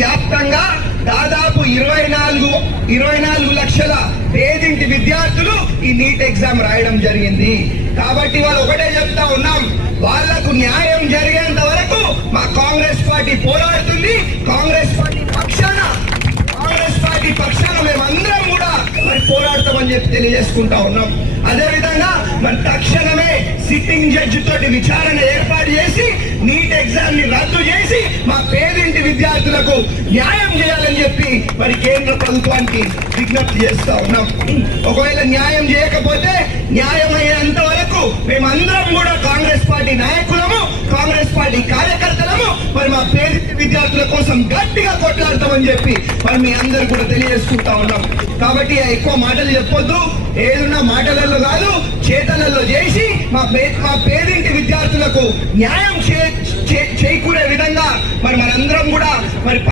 వ్యాప్తంగా దాదాపు 24 లక్షల పేదింటి విద్యార్థులు ఈ నీట్ ఎగ్జామ్ రాయడం జరిగింది. కాబట్టి వాళ్ళు ఒకటే చెప్తా ఉన్నాం, వాళ్లకు న్యాయం జరిగేంత వరకు మా కాంగ్రెస్ పార్టీ పోరాడుతుంది. కాంగ్రెస్ పార్టీ పక్షాన మేమందరం కూడా మరి పోరాడతామని చెప్పి తెలియజేసుకుంటా ఉన్నాం. అదేవిధంగా మరి తక్షణమే సిట్టింగ్ జడ్జి తోటి విచారణ ఏర్పాటు చేసి నీట్ ఎగ్జామ్ ని రద్దు చేసి మా పేదింటి విద్యార్థులకు న్యాయం చేయాలని చెప్పి మరి కేంద్ర ప్రభుత్వానికి విజ్ఞప్తి చేస్తా ఉన్నాం. ఒకవేళ న్యాయం చేయకపోతే న్యాయం అయ్యేంత వరకు మేమందరం కూడా కాంగ్రెస్ పార్టీ నాయకులము, కాంగ్రెస్ పార్టీ కార్యకర్తలము మరి మా పేదింటి విద్యార్థుల కోసం గట్టిగా కొట్లాడతామని చెప్పి మరి మీ అందరు కూడా తెలియజేసుకుంటా ఉన్నాం. కాబట్టి ఎక్కువ మాటలు చెప్పొద్దు, ఏదున్నా మాటలలో కాదు చేతలలో చేసి మా పేదింటి విద్యార్థులకు న్యాయం చేకూరే విధంగా మరి మనందరం కూడా మరి